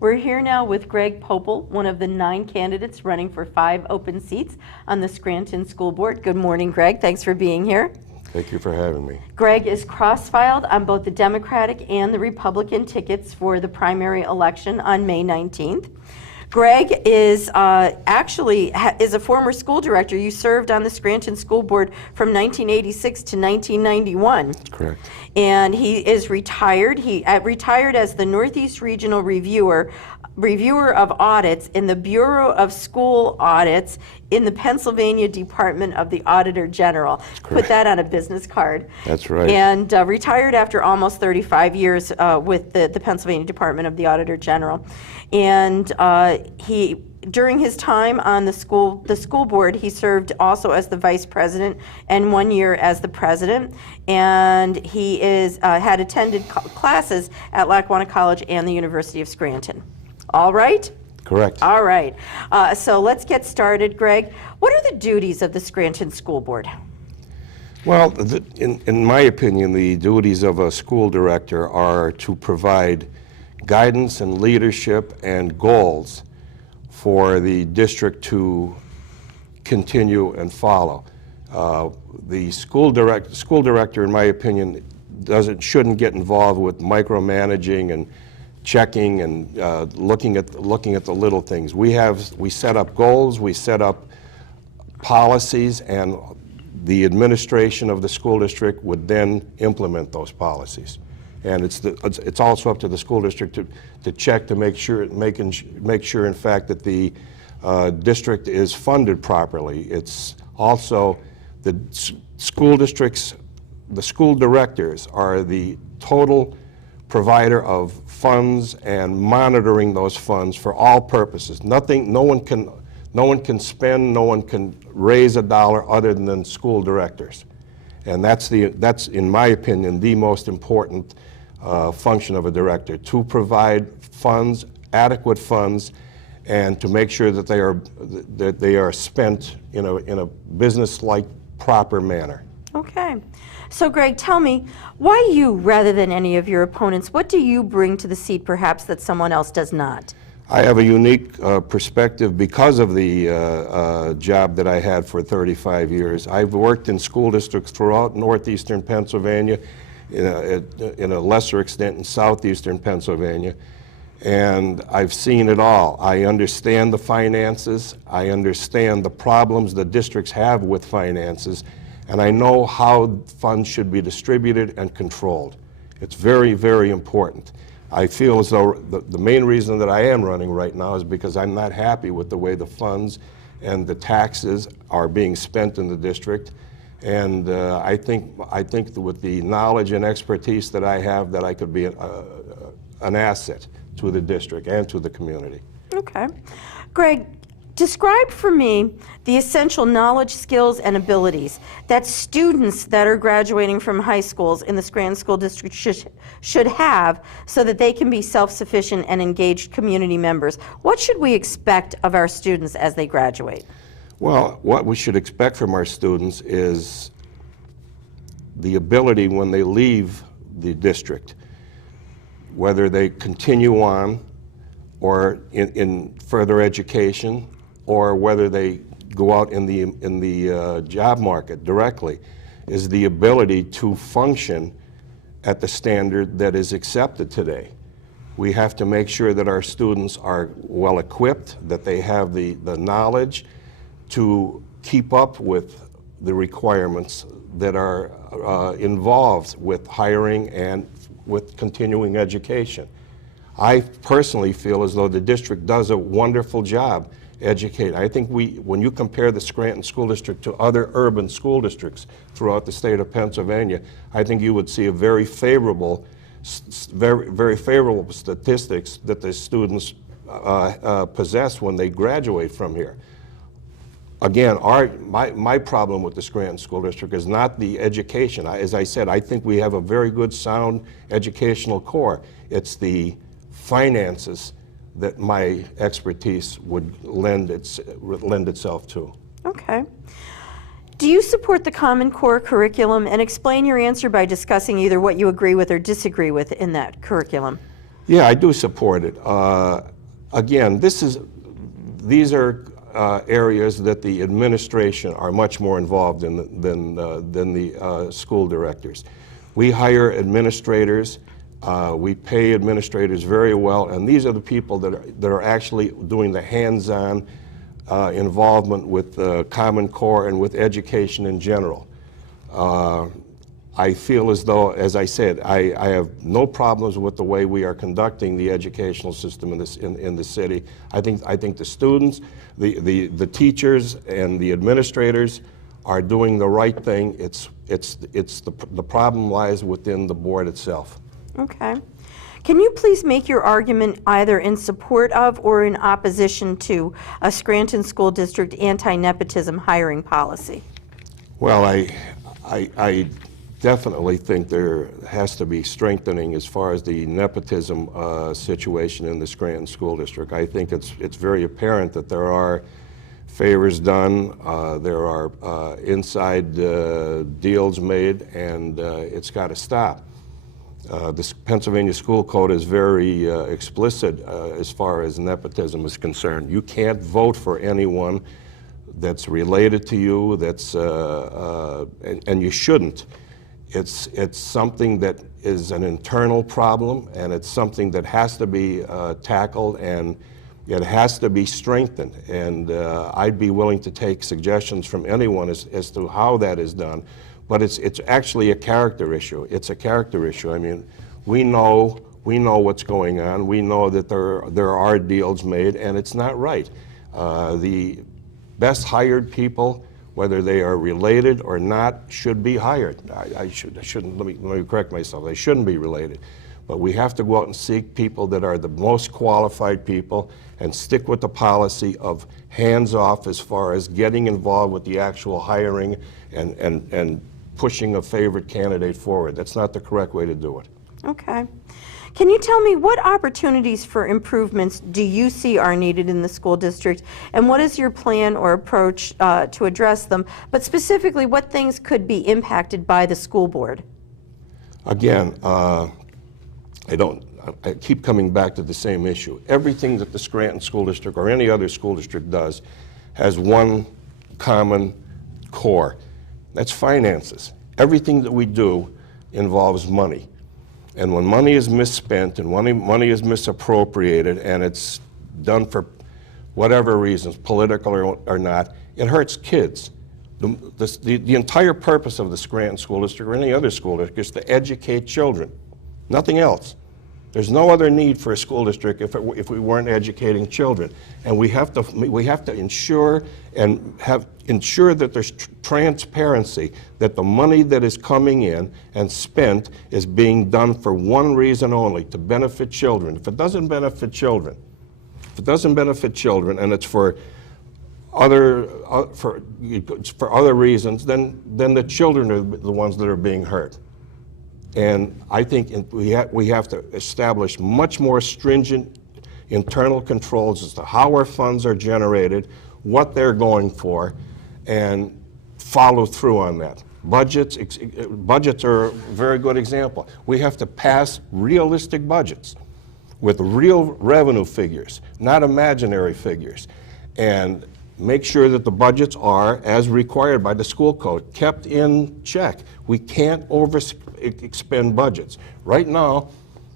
We're here now with Greg Popil, one of the 9 candidates running for 5 open seats on the Scranton School Board. Good morning, Greg. Thanks for being here. Thank you for having me. Greg is cross-filed on both the Democratic and the Republican tickets for the primary election on May 19th. Greg is actually is a former school director. You served on the Scranton School Board from 1986 to 1991. That's correct. And he is retired. He retired as the Northeast Regional Reviewer of Audits in the Bureau of School Audits in the Pennsylvania Department of the Auditor General. Put that on a business card. That's right. And retired after almost 35 years with the Pennsylvania Department of the Auditor General. And he, during his time on the school board, he served also as the vice president and 1 year as the president. And he had attended classes at Lackawanna College and the University of Scranton. All right? Correct. All right. So let's get started, Greg. What are the duties of the Scranton School Board? Well, in my opinion, the duties of a school director are to provide guidance and leadership and goals for the district to continue and follow. The school director, in my opinion, shouldn't get involved with micromanaging and checking and looking at the little things. We set up goals, we set up policies, and the administration of the school district would then implement those policies. And it's also up to the school district to check to make sure in fact that the district is funded properly. It's also the school districts, the school directors are the total provider of funds and monitoring those funds for all purposes. No one can spend, no one can raise a dollar other than school directors. And that's in my opinion the most important function of a director, to provide funds, adequate funds, and to make sure that they are spent in a business-like proper manner. Okay. So Greg, tell me, why you rather than any of your opponents? What do you bring to the seat perhaps that someone else does not? I have a unique perspective because of the job that I had for 35 years. I've worked in school districts throughout northeastern Pennsylvania, in a lesser extent in southeastern Pennsylvania, and I've seen it all. I understand the finances, I understand the problems the districts have with finances, and I know how funds should be distributed and controlled. It's very, very important. I feel as though the main reason that I am running right now is because I'm not happy with the way the funds and the taxes are being spent in the district. And I think that with the knowledge and expertise that I have, that I could be an asset to the district and to the community. Okay. Greg, describe for me the essential knowledge, skills, and abilities that students that are graduating from high schools in the Scranton School District should have so that they can be self-sufficient and engaged community members. What should we expect of our students as they graduate? Well, what we should expect from our students is the ability when they leave the district, whether they continue on or in further education, or whether they go out in the job market directly, is the ability to function at the standard that is accepted today. We have to make sure that our students are well equipped, that they have the knowledge to keep up with the requirements that are involved with hiring and with continuing education. I personally feel as though the district does a wonderful job educating. I think when you compare the Scranton School District to other urban school districts throughout the state of Pennsylvania, I think you would see a very favorable statistics that the students possess when they graduate from here. Again, my problem with the Scranton School District is not the education. As I said, I think we have a very good, sound educational core. It's the finances that my expertise would lend itself to. Okay. Do you support the Common Core curriculum? And explain your answer by discussing either what you agree with or disagree with in that curriculum. Yeah, I do support it. Again, these are areas that the administration are much more involved in than the school directors. We hire administrators, we pay administrators very well, and these are the people that are actually doing the hands-on involvement with the Common Core and with education in general. I feel as though, as I said, I have no problems with the way we are conducting the educational system in the city. I think the students, the teachers, and the administrators are doing the right thing. The problem lies within the board itself. Okay. Can you please make your argument either in support of or in opposition to a Scranton School District anti-nepotism hiring policy? Well, I definitely think there has to be strengthening as far as the nepotism situation in the Scranton School District. I think it's very apparent that there are favors done, there are inside deals made, and it's got to stop. The Pennsylvania School Code is very explicit as far as nepotism is concerned. You can't vote for anyone that's related to you, and you shouldn't. It's something that is an internal problem, and it's something that has to be tackled, and it has to be strengthened. And I'd be willing to take suggestions from anyone as to how that is done. But it's actually a character issue. It's a character issue. I mean, we know what's going on. We know that there are deals made, and it's not right. The best hired people, whether they are related or not, should be hired. Let me correct myself. They shouldn't be related. But we have to go out and seek people that are the most qualified people and stick with the policy of hands off as far as getting involved with the actual hiring and pushing a favorite candidate forward. That's not the correct way to do it. Okay. Can you tell me what opportunities for improvements do you see are needed in the school district, and what is your plan or approach to address them, but specifically what things could be impacted by the school board? Again, I keep coming back to the same issue. Everything that the Scranton School District or any other school district does has one common core. That's finances. Everything that we do involves money. And when money is misspent and money is misappropriated and it's done for whatever reasons, political or not, it hurts kids. The entire purpose of the Scranton School District or any other school district is to educate children, nothing else. There's no other need for a school district if we weren't educating children. And we have to ensure that there's transparency, that the money that is coming in and spent is being done for one reason only, to benefit children. If it doesn't benefit children, and it's for other reasons, then the children are the ones that are being hurt. And I think we have to establish much more stringent internal controls as to how our funds are generated, what they're going for, and follow through on that. Budgets are a very good example. We have to pass realistic budgets with real revenue figures, not imaginary figures, and make sure that the budgets are, as required by the school code, kept in check. We can't overexpend budgets. Right now,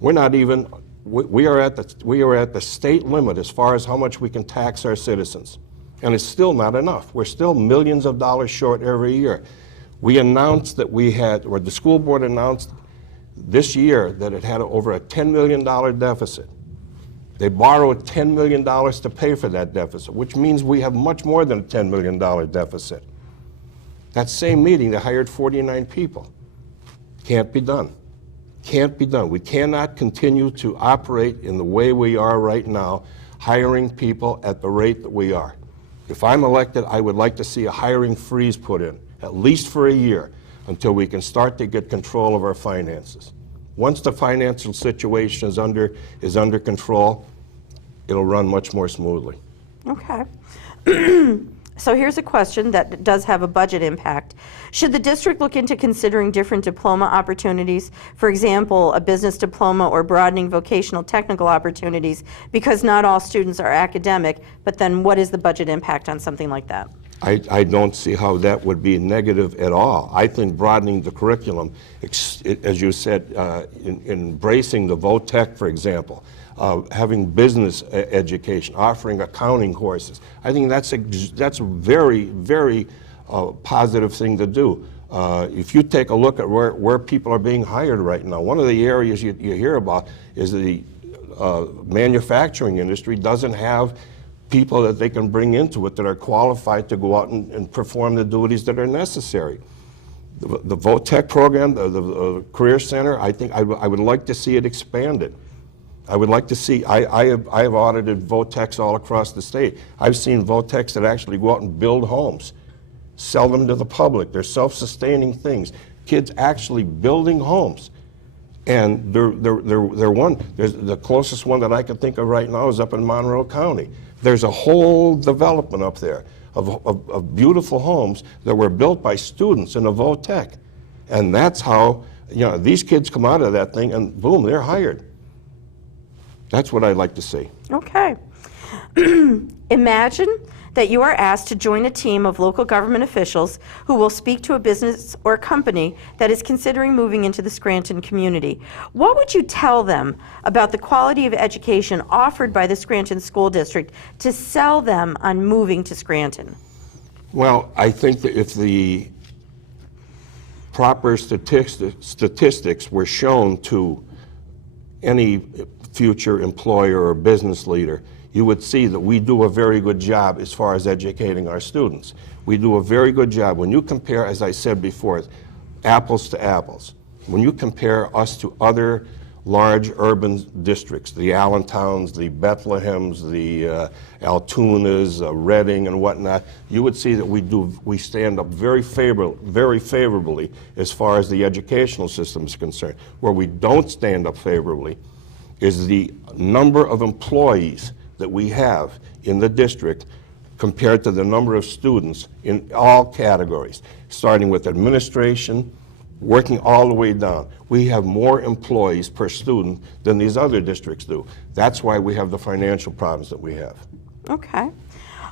we are at the state limit as far as how much we can tax our citizens. And it's still not enough. We're still millions of dollars short every year. We announced that the school board announced this year that it had over a $10 million deficit. They borrowed $10 million to pay for that deficit, which means we have much more than a $10 million deficit. That same meeting, they hired 49 people. Can't be done. Can't be done. We cannot continue to operate in the way we are right now, hiring people at the rate that we are. If I'm elected, I would like to see a hiring freeze put in, at least for a year, until we can start to get control of our finances. Once the financial situation is under control, it'll run much more smoothly. Okay. So here's a question that does have a budget impact. Should the district look into considering different diploma opportunities? For example, a business diploma or broadening vocational technical opportunities, because not all students are academic, but then what is the budget impact on something like that? I don't see how that would be negative at all. I think broadening the curriculum, as you said, embracing the VOTEC, for example, having business education, offering accounting courses, I think that's a very, very positive thing to do. If you take a look at where people are being hired right now, one of the areas you hear about is the manufacturing industry doesn't have people that they can bring into it that are qualified to go out and perform the duties that are necessary. The VOTEC program, the Career Center, I think I would like to see it expanded. I would like to see, I have audited VOTECs all across the state. I've seen VOTECs that actually go out and build homes, sell them to the public. They're self-sustaining things. Kids actually building homes. And there's the closest one that I can think of right now is up in Monroe County. There's a whole development up there of beautiful homes that were built by students in a VOTEC. And that's how, these kids come out of that thing and boom, they're hired. That's what I'd like to see. Okay. Imagine that you are asked to join a team of local government officials who will speak to a business or company that is considering moving into the Scranton community. What would you tell them about the quality of education offered by the Scranton School District to sell them on moving to Scranton? Well, I think that if the proper statistics were shown to any future employer or business leader, you would see that we do a very good job as far as educating our students. We do a very good job. When you compare, as I said before, apples to apples, when you compare us to other large urban districts, the Allentowns, the Bethlehems, the Altoonas, Reading, and whatnot, you would see that we stand up very favorably as far as the educational system is concerned. Where we don't stand up favorably is the number of employees that we have in the district compared to the number of students in all categories, starting with administration, working all the way down. We have more employees per student than these other districts do. That's why we have the financial problems that we have. Okay.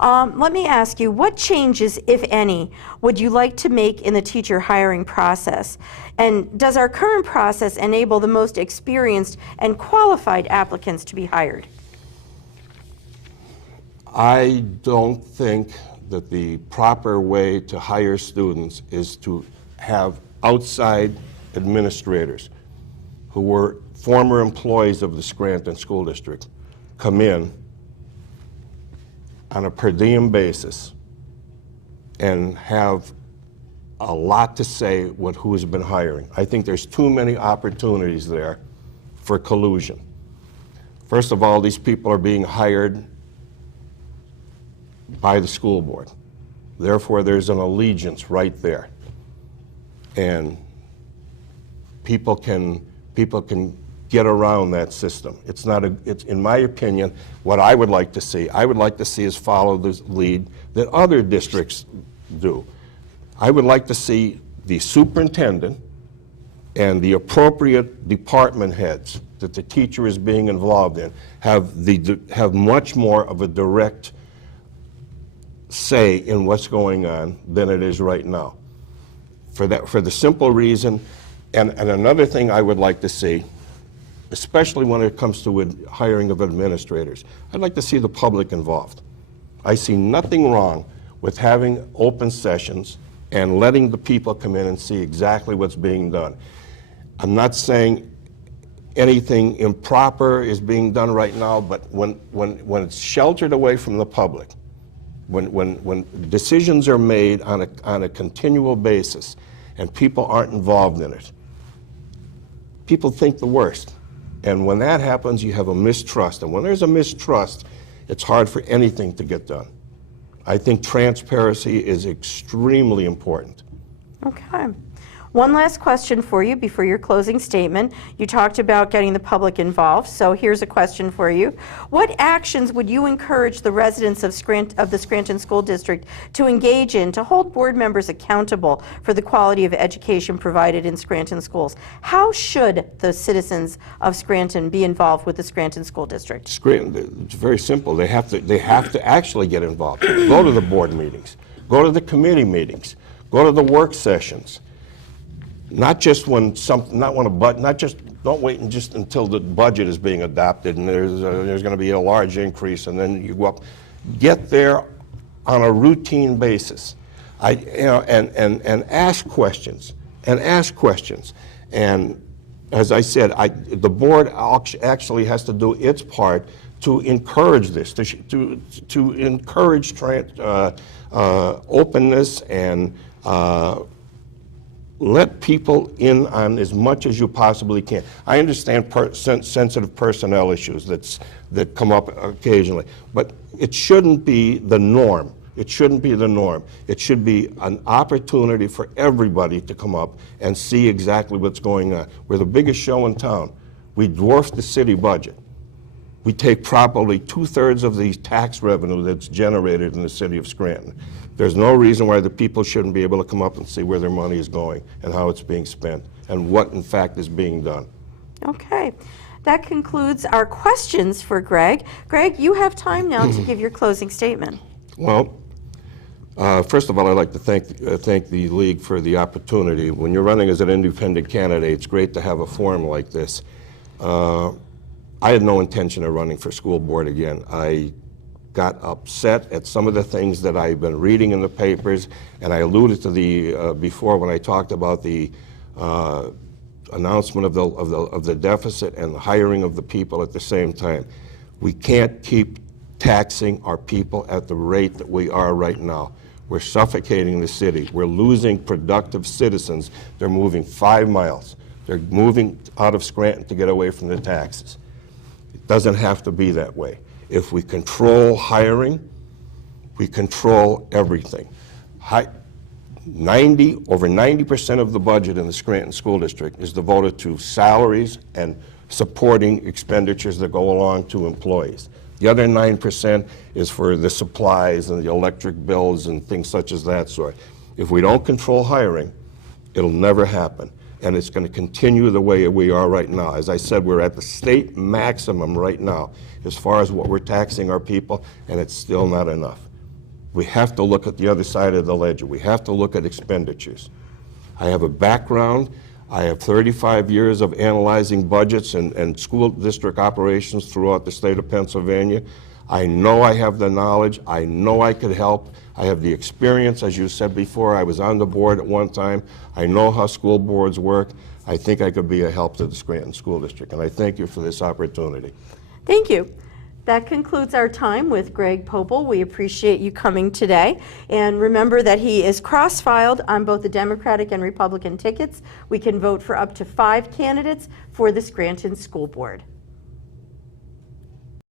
Let me ask you, what changes, if any, would you like to make in the teacher hiring process? And does our current process enable the most experienced and qualified applicants to be hired? I don't think that the proper way to hire students is to have outside administrators who were former employees of the Scranton School District come in on a per diem basis and have a lot to say with who has been hiring. I think there's too many opportunities there for collusion. First of all, these people are being hired by the school board. Therefore, there's an allegiance right there. And people can get around that system. It's in my opinion, what I would like to see is follow the lead that other districts do. I would like to see the superintendent and the appropriate department heads that the teacher is being involved in have much more of a direct say in what's going on than it is right now. For the simple reason, and another thing I would like to see, especially when it comes to hiring of administrators, I'd like to see the public involved. I see nothing wrong with having open sessions and letting the people come in and see exactly what's being done. I'm not saying anything improper is being done right now, but when it's sheltered away from the public, when decisions are made on a continual basis and people aren't involved in it, people think the worst. And when that happens, you have a mistrust. And when there's a mistrust, it's hard for anything to get done. I think transparency is extremely important. Okay. One last question for you before your closing statement. You talked about getting the public involved, so here's a question for you. What actions would you encourage the residents of the Scranton School District to engage in to hold board members accountable for the quality of education provided in Scranton schools? How should the citizens of Scranton be involved with the Scranton School District? Scranton, it's very simple. They have to actually get involved. Go to the board meetings. Go to the committee meetings. Go to the work sessions. Not just when don't wait just until the budget is being adopted and there's going to be a large increase and then you go up. Get there on a routine basis. And ask questions. And as I said, the board actually has to do its part to encourage this, to encourage openness and let people in on as much as you possibly can. I understand sensitive personnel issues that come up occasionally, but it shouldn't be the norm. It shouldn't be the norm. It should be an opportunity for everybody to come up and see exactly what's going on. We're the biggest show in town. We dwarf the city budget. We take probably 2/3 of the tax revenue that's generated in the city of Scranton. There's no reason why the people shouldn't be able to come up and see where their money is going and how it's being spent and what in fact is being done. Okay. That concludes our questions for Greg. Greg, you have time now to give your closing statement. Well, first of all, I'd like to thank the league for the opportunity. When you're running as an independent candidate, it's great to have a forum like this. I had no intention of running for school board again. I got upset at some of the things that I've been reading in the papers, and I alluded to before when I talked about the announcement of the deficit and the hiring of the people at the same time. We can't keep taxing our people at the rate that we are right now. We're suffocating the city. We're losing productive citizens. They're moving 5 miles. They're moving out of Scranton to get away from the taxes. It doesn't have to be that way. If we control hiring, we control everything. Over 90% of the budget in the Scranton School District is devoted to salaries and supporting expenditures that go along to employees. The other 9% is for the supplies and the electric bills and things such as that sort. If we don't control hiring, it'll never happen. And it's going to continue the way we are right now. As I said, we're at the state maximum right now as far as what we're taxing our people, and it's still not enough. We have to look at the other side of the ledger. We have to look at expenditures. I have a background. I have 35 years of analyzing budgets and school district operations throughout the state of Pennsylvania. I know I have the knowledge. I know I could help. I have the experience. As you said before, I was on the board at one time. I know how school boards work. I think I could be a help to the Scranton School District, and I thank you for this opportunity. Thank you. That concludes our time with Greg Popil. We appreciate you coming today. And remember that he is cross-filed on both the Democratic and Republican tickets. We can vote for up to 5 candidates for the Scranton School Board.